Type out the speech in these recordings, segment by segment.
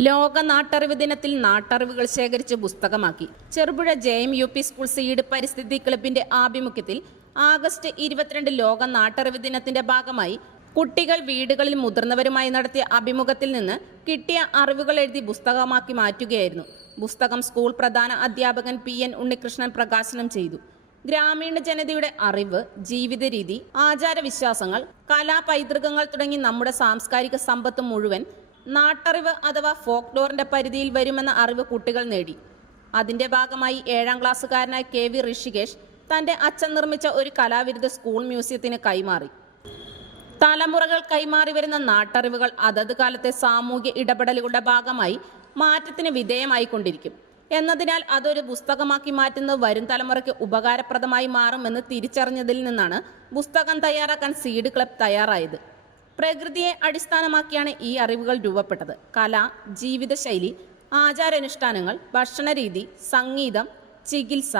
ലോക നാട്ടറിവ് ദിനത്തിൽ നാട്ടറിവുകൾ ശേഖരിച്ച് പുസ്തകമാക്കി. Cherupuzha J M U P school seed പരിസ്ഥിതി ക്ലബിന്റെ ആഭിമുഖ്യത്തിൽ ആഗസ്റ്റ് ഇരുപത്തിരണ്ട് ലോക നാട്ടറിവ് ദിനത്തിന്റെ ഭാഗമായി കുട്ടികൾ വീടുകളിൽ മുതിർന്നവരുമായി നടത്തിയ അഭിമുഖത്തിൽ നിന്ന് കിട്ടിയ അറിവുകൾ എഴുതി പുസ്തകമാക്കി മാറ്റുകയായിരുന്നു. പുസ്തകം സ്കൂൾ പ്രധാന അധ്യാപകൻ പി എൻ ഉണ്ണികൃഷ്ണൻ പ്രകാശനം ചെയ്തു. ഗ്രാമീണ ജനതയുടെ അറിവ് ജീവിത രീതി ആചാരവിശ്വാസങ്ങൾ കലാപൈതൃകങ്ങൾ തുടങ്ങി നമ്മുടെ സാംസ്കാരിക സമ്പത്ത് മുഴുവൻ നാട്ടറിവ് അഥവാ ഫോക്ലോറിന്റെ പരിധിയിൽ വരുമെന്ന അറിവ് കുട്ടികൾ നേടി. അതിന്റെ ഭാഗമായി ഏഴാം ക്ലാസ്സുകാരനായ കെ വി ഋഷികേഷ് തന്റെ അച്ഛൻ നിർമ്മിച്ച ഒരു കലാവിരുദ്ധ സ്കൂൾ മ്യൂസിയത്തിന് കൈമാറി. തലമുറകൾ കൈമാറി വരുന്ന നാട്ടറിവുകൾ അതത് കാലത്തെ സാമൂഹ്യ ഇടപെടലുകളുടെ ഭാഗമായി മാറ്റത്തിന് വിധേയമായിക്കൊണ്ടിരിക്കും. എന്നതിനാൽ അതൊരു പുസ്തകമാക്കി മാറ്റുന്നത് വരും തലമുറയ്ക്ക് ഉപകാരപ്രദമായി മാറുമെന്ന് തിരിച്ചറിഞ്ഞതിൽ നിന്നാണ് പുസ്തകം തയ്യാറാക്കാൻ സീഡ് ക്ലബ് തയ്യാറായത്. പ്രകൃതിയെ അടിസ്ഥാനമാക്കിയാണ് ഈ അറിവുകൾ രൂപപ്പെട്ടത്. കല ജീവിതശൈലി ആചാരാനുഷ്ഠാനങ്ങൾ ഭക്ഷണരീതി സംഗീതം ചികിത്സ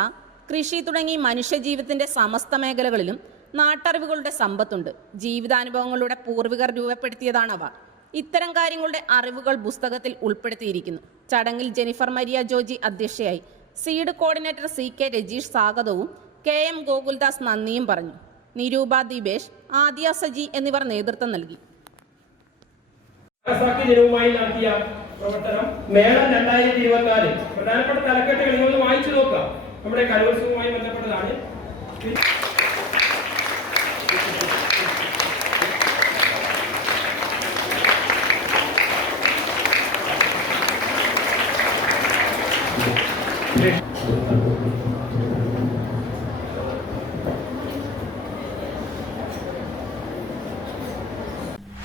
കൃഷി തുടങ്ങി മനുഷ്യജീവിതത്തിന്റെ സമസ്ത മേഖലകളിലും നാട്ടറിവുകളുടെ സമ്പത്തുണ്ട്. ജീവിതാനുഭവങ്ങളുടെ പൂർവികർ രൂപപ്പെടുത്തിയതാണവ. ഇത്തരം കാര്യങ്ങളുടെ അറിവുകൾ പുസ്തകത്തിൽ ഉൾപ്പെടുത്തിയിരിക്കുന്നു. ചടങ്ങിൽ ജെനിഫർ മരിയ ജോജി അധ്യക്ഷയായി. Seed coordinator C K Rajeesh സ്വാഗതവും കെ എം ഗോകുൽദാസ് നന്ദിയും പറഞ്ഞു. നിരൂപ ദിബേഷ് ആദ്യ സജി എന്നിവർ നേതൃത്വം നൽകി. നടത്തിയ പ്രവർത്തനം മേളം രണ്ടായിരത്തി ഇരുപത്തി പ്രധാനപ്പെട്ട തലക്കെട്ടുകൾ വായിച്ചു നോക്കാം നമ്മുടെ കലോത്സവവുമായി ബന്ധപ്പെട്ടതാണ്.